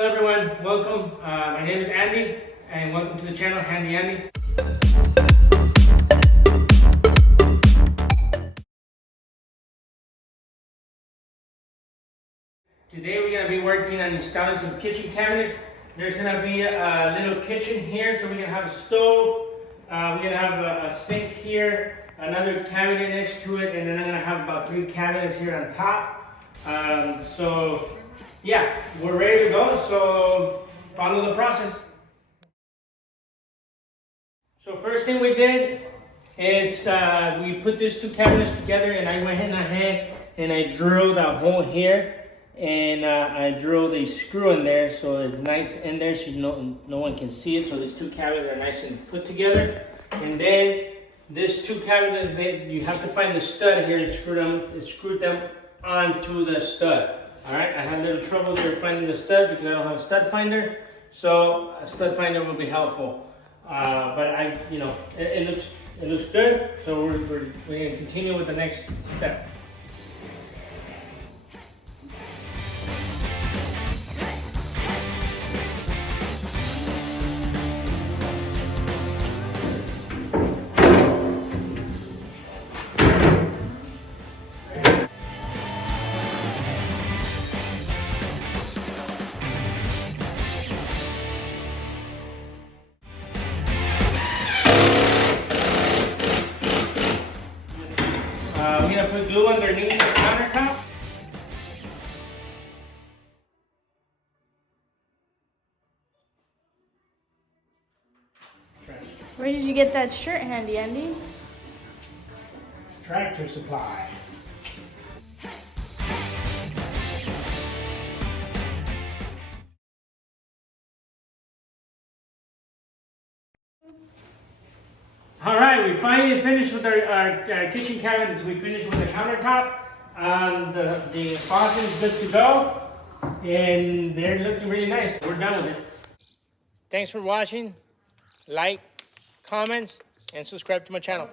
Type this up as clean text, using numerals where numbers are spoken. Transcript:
Hello everyone, welcome. My name is Andy and welcome to the channel Handy Andy. Today we're going to be working on installing some kitchen cabinets. There's going to be a little kitchen here, so we're going to have a stove, we're going to have a sink here, another cabinet next to it, and then I'm going to have about 3 cabinets here on top. So yeah, we're ready to go, so follow the process. So first thing we did is we put these 2 cabinets together, and I went ahead and I drilled a hole here, and I drilled a screw in there so it's nice in there so no one can see it. So these 2 cabinets are nice and put together. And then these 2 cabinets, you have to find the stud here and screw them onto the stud. All right, I had a little trouble there finding the stud because I don't have a stud finder. So a stud finder will be helpful. But it looks good. So we're going to continue with the next step. We're going to put glue underneath the countertop. Where did you get that shirt, Handy Andy? Tractor Supply. All right, we finally finished with our kitchen cabinets. We finished with the countertop. The faucet is good to go, and they're looking really nice. We're done with it. Thanks for watching. Like, comments, and subscribe to my channel.